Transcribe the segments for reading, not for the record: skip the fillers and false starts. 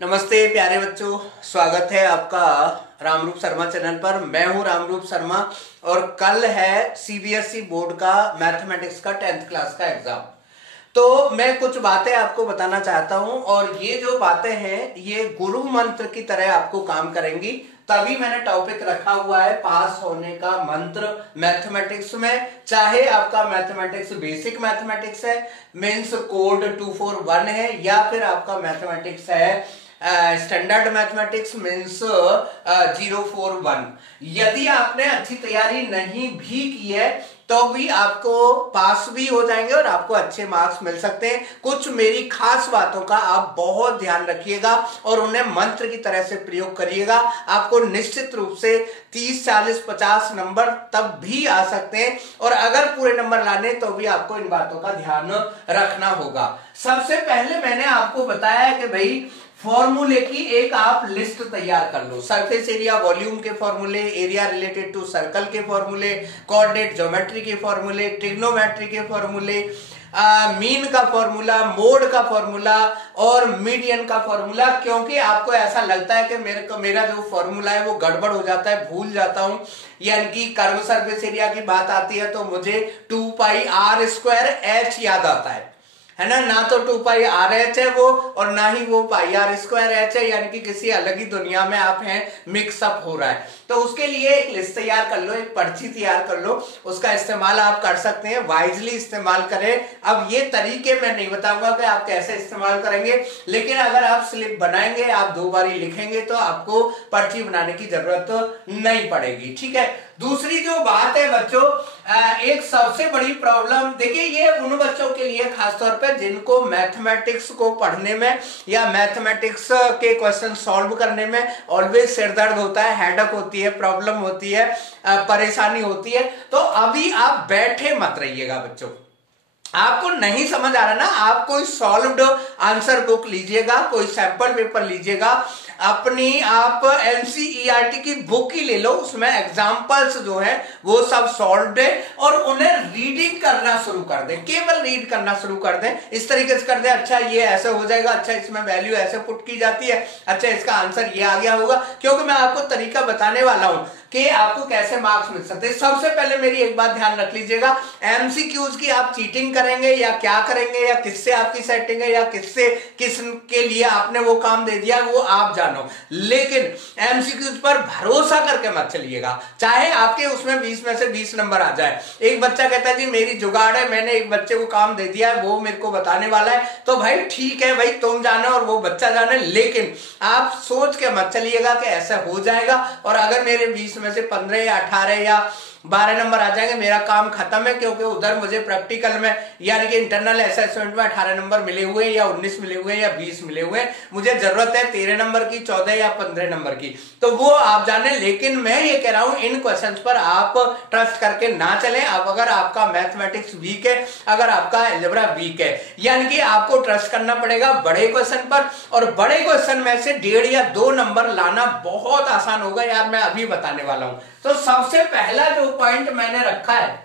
नमस्ते प्यारे बच्चों, स्वागत है आपका रामरूप शर्मा चैनल पर। मैं हूं रामरूप शर्मा और कल है सीबीएसई बोर्ड का मैथमेटिक्स का 10th क्लास का एग्जाम। तो मैं कुछ बातें आपको बताना चाहता हूं और ये जो बातें हैं ये गुरु मंत्र की तरह आपको काम करेंगी। तभी मैंने टॉपिक रखा हुआ है पास होने का मंत्र मैथमेटिक्स में, चाहे आपका मैथमेटिक्स बेसिक मैथमेटिक्स है, मीन्स कोड 241 है, या फिर आपका मैथमेटिक्स है स्टैंडर्ड मैथमेटिक्स मीन्स 041। यदि आपने अच्छी तैयारी नहीं भी की है तो भी आपको पास भी हो जाएंगे और आपको अच्छे मार्क्स मिल सकते हैं। कुछ मेरी खास बातों का आप बहुत ध्यान रखिएगा और उन्हें मंत्र की तरह से प्रयोग करिएगा। आपको निश्चित रूप से 30, 40, 50 नंबर तब भी आ सकते हैं और अगर पूरे नंबर लाने तो भी आपको इन बातों का ध्यान रखना होगा। सबसे पहले मैंने आपको बताया कि भाई फॉर्मूले की एक आप लिस्ट तैयार कर लो। सरफेस एरिया वॉल्यूम के फॉर्मूले, एरिया रिलेटेड टू सर्कल के फॉर्मूले, कोऑर्डिनेट ज्योमेट्री के फॉर्मूले, ट्रिग्नोमेट्री के फॉर्मूले, मीन का फॉर्मूला, मोड का फॉर्मूला और मीडियन का फॉर्मूला। क्योंकि आपको ऐसा लगता है कि मेरा जो फॉर्मूला है वो गड़बड़ हो जाता है, भूल जाता हूं, यानी कि कर्व सरफेस एरिया की बात आती है तो मुझे 2 पाई आर स्क्वायर एच याद आता है ना तो 2 पाई आर एच है वो और ना ही वो पाई आर स्क्वायर एच है, यानी कि किसी अलग ही दुनिया में आप हैं, मिक्सअप हो रहा है। तो उसके लिए एक लिस्ट तैयार कर लो, एक पर्ची तैयार कर लो, उसका इस्तेमाल आप कर सकते हैं, वाइजली इस्तेमाल करें। अब ये तरीके मैं नहीं बताऊंगा कि आप कैसे इस्तेमाल करेंगे, लेकिन अगर आप स्लिप बनाएंगे, आप 2 बारी लिखेंगे तो आपको पर्ची बनाने की जरूरत नहीं पड़ेगी। ठीक है। दूसरी जो बात है बच्चों, एक सबसे बड़ी प्रॉब्लम देखिए, ये उन बच्चों के लिए खासतौर पर जिनको मैथमेटिक्स को पढ़ने में या मैथमेटिक्स के क्वेश्चन सॉल्व करने में ऑलवेज सिर दर्द होता है, हेडक होती है, प्रॉब्लम होती है, परेशानी होती है। तो अभी आप बैठे मत रहिएगा बच्चों। आपको नहीं समझ आ रहा ना, आप कोई सॉल्व्ड आंसर बुक लीजिएगा, कोई सैंपल पेपर लीजिएगा, अपनी आप एनसीईआरटी की बुक ही ले लो, उसमें एग्जांपल्स जो है वो सब सॉल्व्ड है और उन्हें रीडिंग करना शुरू कर दें, केवल रीड करना शुरू कर दें। इस तरीके से कर दें, अच्छा ये ऐसे हो जाएगा, अच्छा इसमें वैल्यू ऐसे पुट की जाती है, अच्छा इसका आंसर ये आ गया होगा। क्योंकि मैं आपको तरीका बताने वाला हूं कि आपको कैसे मार्क्स मिल सकते हैं। सबसे पहले मेरी एक बात ध्यान रख लीजिएगा, एमसीक्यूज की आप चीटिंग करेंगे या क्या करेंगे, या किससे आपकी सेटिंग है, या किसके लिए आपने वो काम दे दिया, वो आप जानो, लेकिन एमसीक्यूज पर भरोसा करके मत चलिएगा। चाहे आपके उसमें 20 में से 20 नंबर आ जाए। एक बच्चा कहता है जी मेरी जुगाड़ है, मैंने एक बच्चे को काम दे दिया है, वो मेरे को बताने वाला है, तो भाई ठीक है भाई, तुम जानो और वो बच्चा जाने, लेकिन आप सोच के मत चलिएगा कि ऐसा हो जाएगा और अगर मेरे 20 में से 15 या 18 या 12 नंबर आ जाएंगे, मेरा काम खत्म है। क्योंकि उधर मुझे प्रैक्टिकल में यानी कि इंटरनल असेसमेंट में 18 नंबर मिले हुए हैं या 19 मिले हुए हैं या 20 मिले हुए हैं, मुझे जरूरत है 13 नंबर की, 14 या 15 नंबर की, तो वो आप जाने। लेकिन मैं ये कह रहा हूं इन क्वेश्चंस पर आप ट्रस्ट करके ना चलें। अब अगर आपका मैथमेटिक्स वीक है, अगर आपका अलजेब्रा वीक है, यानी कि आपको ट्रस्ट करना पड़ेगा बड़े क्वेश्चन पर, और बड़े क्वेश्चन में से 1.5 या 2 नंबर लाना बहुत आसान होगा यार, मैं अभी बताने वाला हूं। तो सबसे पहला जो पॉइंट मैंने रखा है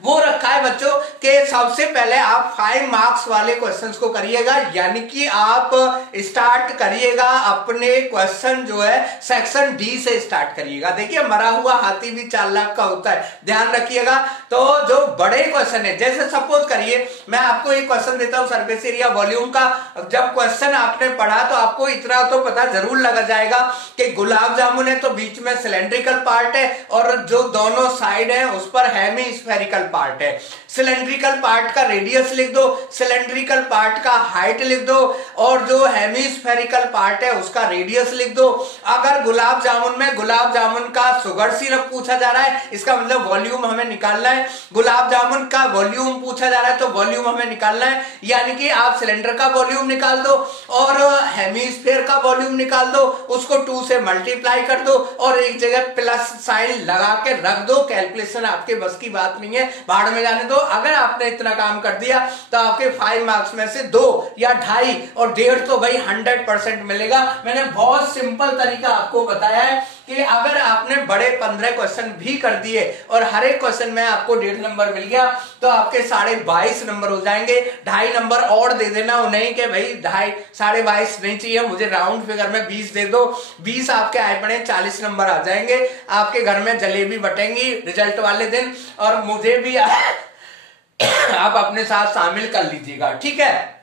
वो रखा है बच्चों कि सबसे पहले आप 5 मार्क्स वाले क्वेश्चंस को करिएगा, यानी कि आप स्टार्ट करिएगा अपने क्वेश्चन जो है सेक्शन डी से स्टार्ट करिएगा। देखिए मरा हुआ हाथी भी 4 लाख का होता है, ध्यान रखिएगा। तो जो बड़े क्वेश्चन है, जैसे सपोज करिए मैं आपको एक क्वेश्चन देता हूं सरफेस एरिया वॉल्यूम का। जब क्वेश्चन आपने पढ़ा तो आपको इतना तो पता जरूर लगा जाएगा कि गुलाब जामुन है तो बीच में सिलेंड्रिकल पार्ट है और जो दोनों साइड है उस पर हेमिस्फेरिकल पार्ट है। सिलेंड्रिकल पार्ट का रेडियस लिख दो, सिलेंड्रिकल पार्ट का हाइट लिख दो और जो हेमिस्फेरिकल पार्ट है उसका रेडियस लिख दो। अगर गुलाब जामुन में गुलाब जामुन का शुगर सिरप पूछा जा रहा है, इसका मतलब वॉल्यूम हमें निकालना है। गुलाब जामुन का वॉल्यूम पूछा जा रहा है तो वॉल्यूम हमें निकालना है, यानी कि आप सिलेंडर का वॉल्यूम निकाल दो और हेमिस्फीयर का वॉल्यूम निकाल दो, उसको 2 से मल्टीप्लाई कर दो और एक जगह प्लस साइन लगा के रख दो। कैलकुलेशन आपके बस की बात नहीं है, भाड़ में जाने दो। अगर आपने इतना काम कर दिया तो आपके 5 मार्क्स में से 2 या 2.5 और 1.5 तो भाई 100% मिलेगा। मैंने बहुत सिंपल तरीका आपको बताया है कि अगर आपने बड़े 15 क्वेश्चन भी कर दिए और हर एक क्वेश्चन में आपको 1.5 नंबर मिल गया तो आपके 22.5 नंबर हो जाएंगे। 2.5 नंबर और दे देना, नहीं कि भाई 22.5 नहीं चाहिए मुझे, राउंड फिगर में 20 दे दो। 20 आपके आए पड़े 40 नंबर आ जाएंगे। आपके घर में जलेबी बटेंगी रिजल्ट वाले दिन, और मुझे भी आप अपने साथ शामिल कर लीजिएगा, ठीक है।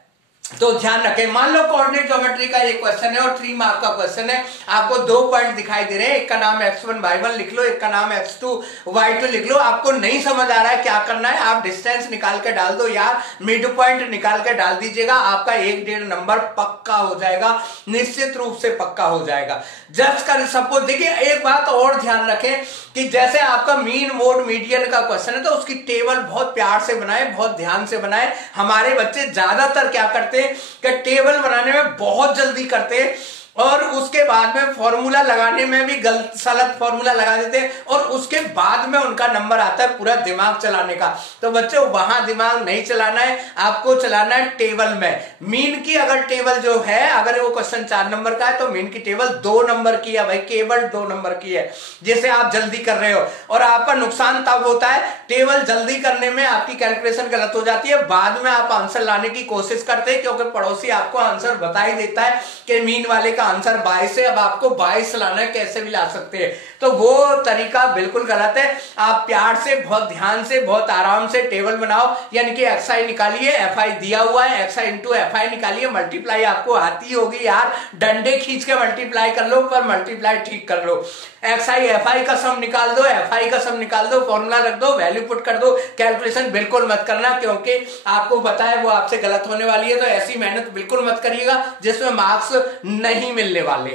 तो ध्यान रखें, मान लो कोऑर्डिनेट ज्योमेट्री का एक क्वेश्चन है और 3 मार्क का क्वेश्चन है, आपको 2 पॉइंट दिखाई दे रहे हैं, एक का नाम x1 y1 लिख लो, एक का नाम x2 y2 लिख लो। आपको नहीं समझ आ रहा है क्या करना है, आप डिस्टेंस निकाल के डाल दो यार, मिड पॉइंट निकाल के डाल दीजिएगा, आपका 1-1.5 नंबर पक्का हो जाएगा, निश्चित रूप से पक्का हो जाएगा। जस्ट कर सपोज, देखिए एक बात और ध्यान रखें कि जैसे आपका मीन मोड मीडियन का क्वेश्चन है तो उसकी टेबल बहुत प्यार से बनाए, बहुत ध्यान से बनाए। हमारे बच्चे ज्यादातर क्या करते कि टेबल बनाने में बहुत जल्दी करते हैं और उसके बाद में फॉर्मूला लगाने में भी गलत फॉर्मूला लगा देते हैं और उसके बाद में उनका नंबर आता है पूरा दिमाग चलाने का। तो बच्चों वहां दिमाग नहीं चलाना है, आपको चलाना है टेबल में। मीन की अगर टेबल जो है, अगर वो क्वेश्चन 4 नंबर का है तो मीन की टेबल 2 नंबर की है भाई, केवल 2 नंबर की है, जैसे आप जल्दी कर रहे हो। और आपका नुकसान तब होता है टेबल जल्दी करने में, आपकी कैलकुलेशन गलत हो जाती है, बाद में आप आंसर लाने की कोशिश करते हैं क्योंकि पड़ोसी आपको आंसर बता ही देता है कि मीन वाले का आंसर 22 है, अब आपको 22 लाना है, कैसे भी ला सकते हैं। तो वो तरीका बिल्कुल गलत है। आप प्यार से, बहुत ध्यान से, बहुत आराम से टेबल बनाओ, यानी कि xi निकालिए, fi दिया हुआ है, xi इंटू fi निकालिए, मल्टीप्लाई आपको आती होगी यार, डंडे खींच के मल्टीप्लाई कर लो, पर मल्टीप्लाई ठीक कर लो। xi fi का सम निकाल दो, fi का सम निकाल दो, फॉर्मूला रख दो, वैल्यू पुट कर दो। कैलकुलेशन बिल्कुल मत करना क्योंकि आपको पता है वो आपसे गलत होने वाली है, तो ऐसी मेहनत बिल्कुल मत करिएगा जिसमें मार्क्स नहीं मिलने वाले।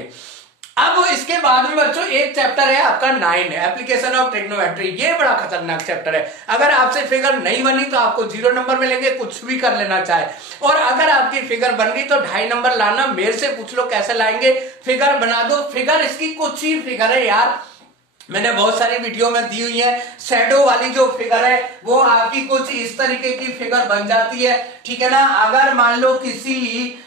अब इसके बाद में बच्चों एक चैप्टर है आपका 9 है, एप्लीकेशन ऑफ ट्रिग्नोमेट्री। ये बड़ा खतरनाक चैप्टर है, अगर आपसे फिगर नहीं बनी तो आपको 0 नंबर मिलेंगे, कुछ भी कर लेना चाहे। और अगर आपकी फिगर बन गई तो 2.5 नंबर लाना, मेरे से पूछ लो कैसे लाएंगे, फिगर बना दो। फिगर इसकी कुछ ही फिगर है यार, मैंने बहुत सारी वीडियो में दी हुई है। शैडो वाली जो फिगर है वो आपकी कुछ इस तरीके की फिगर बन जाती है, ठीक है ना। अगर मान लो किसी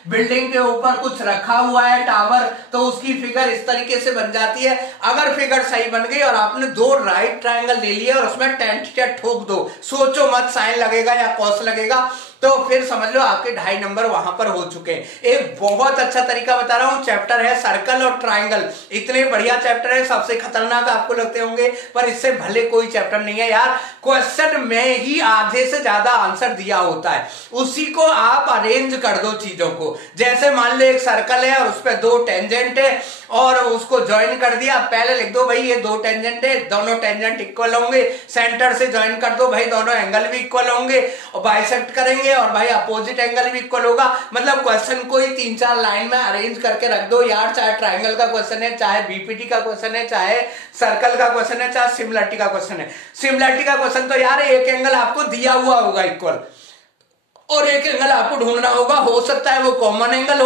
बिल्डिंग के ऊपर कुछ रखा हुआ है टावर, तो उसकी फिगर इस तरीके से बन जाती है। अगर फिगर सही बन गई और आपने 2 राइट ट्रायंगल ले लिए और उसमें tan थीटा ठोक दो, सोचो मत साइन लगेगा या कॉस लगेगा, तो फिर समझ लो आपके 2.5 नंबर वहां पर हो चुके हैं। एक बहुत अच्छा तरीका बता रहा हूं, चैप्टर है सर्कल और ट्रायंगल। इतने बढ़िया चैप्टर है, सबसे खतरनाक आपको लगते होंगे पर इससे भले कोई चैप्टर नहीं है यार। क्वेश्चन में ही आधे से ज्यादा आंसर दिया होता है, उसी को आप अरेंज कर दो चीजों को। जैसे मान लो एक सर्कल है और उस पर 2 टेंजेंट है और उसको ज्वाइन कर दिया, पहले लिख दो भाई ये 2 टेंजेंट है, दोनों टेंजेंट इक्वल होंगे, सेंटर से ज्वाइन कर दो भाई दोनों एंगल भी इक्वल होंगे, और बाइसेक्ट करेंगे और भाई अपोजिट एंगल भी इक्वल होगा। मतलब क्वेश्चन को ही 3-4 लाइन में अरेंज करके रख दो यार, चाहे ट्राइंगल का क्वेश्चन है, चाहे बीपीटी का क्वेश्चन है, चाहे सर्कल का क्वेश्चन है, चाहे सिमिलरिटी का क्वेश्चन है। सिमिलरिटी का क्वेश्चन तो यार एक एंगल आपको दिया हुआ होगा इक्वल, और एक एंगल आपको ढूंढना होगा, हो सकता है वो कॉमन एंगल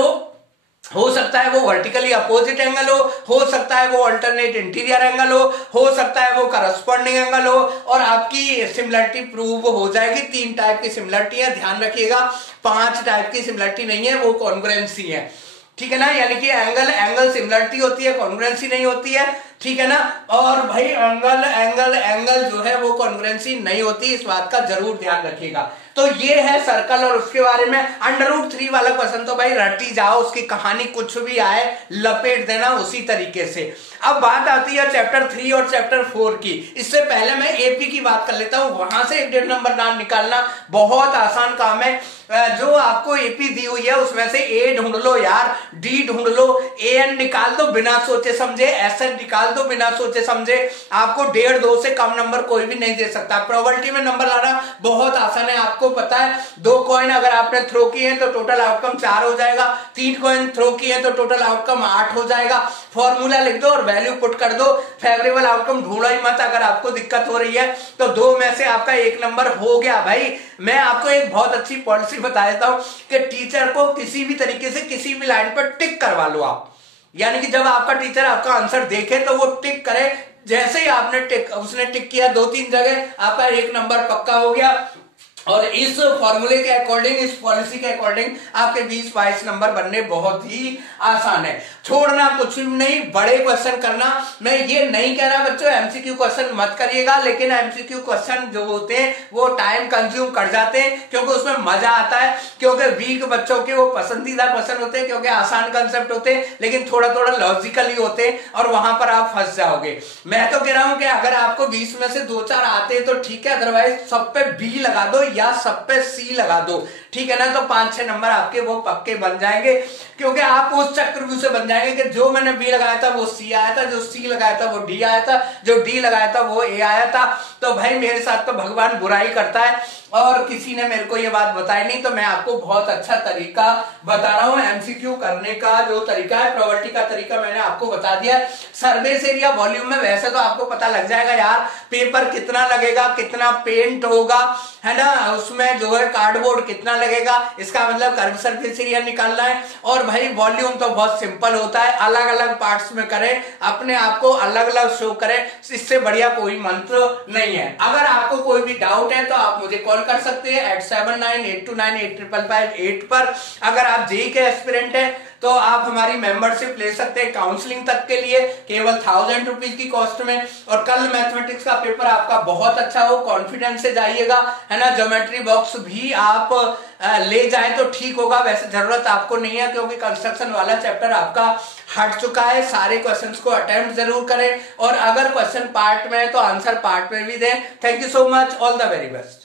हो सकता है वो वर्टिकली अपोजिट एंगल हो सकता है वो अल्टरनेट इंटीरियर एंगल हो सकता है वो करस्पॉन्डिंग एंगल हो, और आपकी सिमिलरिटी प्रूव हो जाएगी। 3 टाइप की सिमिलरिटी है, ध्यान रखिएगा, 5 टाइप की सिमिलरिटी नहीं है, वो कॉन्ग्रुएंसी है, ठीक है ना। यानी कि एंगल सिमिलरिटी होती है, कॉन्ग्रुएंसी नहीं होती है, ठीक है ना। और भाई एंगल जो है वो कॉन्ग्रुएंसी नहीं होती, इस बात का जरूर ध्यान रखिएगा। तो ये है सर्कल, और उसके बारे में √3 वाला क्वेश्चन तो भाई रटी जाओ, उसकी कहानी कुछ भी आए लपेट देना उसी तरीके से। अब बात आती है चैप्टर 3 और चैप्टर 4 की। इससे पहले मैं एपी की बात कर लेता हूं, वहां से 1.5 नंबर नाम निकालना बहुत आसान काम है। जो आपको एपी दी हुई है उसमें से ए ढूंढ लो यार, डी ढूंढ लो, एन निकाल दो बिना सोचे समझे, एसएन निकाल दो बिना सोचे समझे। आपको 1.5-2 से कम नंबर कोई भी नहीं दे सकता। प्रोबेबिलिटी में नंबर लाना बहुत आसान है, आपको पता है। 2 कॉइन अगर आपने थ्रो किए हैं तो टोटल आउटकम 4 हो जाएगा, 3 कॉइन थ्रो किए हैं तो टोटल आउटकम 8 हो जाएगा। फॉर्मूला लिख दो और वैल्यू पुट कर दो, फेवरेबल आउटकम ढूंढो ही मत। अगर आपको दिक्कत हो रही है तो 2 में से आपका 1 नंबर हो गया भाई। मैं आपको एक बहुत अच्छी पॉलिसी बता देता हूं कि टीचर को किसी भी तरीके से किसी भी लाइन पर टिक करवा लो आप, यानी कि जब आपका टीचर आपका आंसर देखे तो वो टिक करे। जैसे ही आपने उसने टिक किया 2-3 जगह, आपका 1 नंबर पक्का हो गया। और इस फॉर्मूले के अकॉर्डिंग, इस पॉलिसी के अकॉर्डिंग आपके 20-22 नंबर बनने बहुत ही आसान है। छोड़ना कुछ भी नहीं, बड़े क्वेश्चन करना। मैं ये नहीं कह रहा बच्चों एमसीक्यू क्वेश्चन मत करिएगा, लेकिन एमसीक्यू क्वेश्चन जो होते हैं वो टाइम कंज्यूम कर जाते हैं, क्योंकि उसमें मजा आता है, क्योंकि वीक बच्चों के वो पसंदीदा क्वेश्चन होते हैं, क्योंकि आसान कंसेप्ट होते हैं लेकिन थोड़ा थोड़ा लॉजिकली होते हैं, और वहां पर आप फंस जाओगे। मैं तो कह रहा हूं कि अगर आपको 20 में से 2-4 आते हैं तो ठीक है, अदरवाइज सब पे बी लगा दो या सब पे सी लगा दो, ठीक है ना। तो 5-6 नंबर आपके वो पक्के बन जाएंगे, क्योंकि आप उस चक्रव्यूह से बन जाएंगे कि जो मैंने बी लगाया था वो सी आया था, जो सी लगाया था वो डी आया था, जो डी लगाया था वो ए आया था। तो भाई मेरे साथ तो भगवान बुराई करता है, और किसी ने मेरे को ये बात बताई नहीं, तो मैं आपको बहुत अच्छा तरीका बता रहा हूं। एमसीक्यू करने का जो तरीका है, प्रोबेबिलिटी का तरीका मैंने आपको बता दिया है। सरफेस एरिया वॉल्यूम में वैसे तो आपको पता लग जाएगा यार, पेपर कितना लगेगा, कितना पेंट होगा, है ना, उसमें जो है कार्डबोर्ड कितना लगेगा, इसका मतलब कर्व सरफेस एरिया निकालना है। और भाई वॉल्यूम तो बहुत सिंपल होता है, अलग अलग पार्ट्स में करें, अपने आप को अलग अलग शो करें, इससे बढ़िया कोई मंत्र नहीं है। अगर आपको कोई भी डाउट है तो आप मुझे कॉल कर सकते हैं 8798298558 पर। अगर आप जेईई के एस्पिरेंट हैं तो आप हमारी मेंबरशिप ले सकते हैं काउंसलिंग तक के लिए, केवल 1000 रुपीज की कॉस्ट में। और कल मैथमेटिक्स का पेपर आपका बहुत अच्छा हो, कॉन्फिडेंस से जाइएगा, है ना। ज्योमेट्री बॉक्स भी आप ले जाए तो ठीक होगा, वैसे जरूरत आपको नहीं है, क्योंकि कंस्ट्रक्शन वाला चैप्टर आपका हट चुका है। सारे क्वेश्चंस को अटेम्प्ट जरूर करें, और अगर क्वेश्चन पार्ट में है तो आंसर पार्ट में भी दें। Thank you so much, all the very best.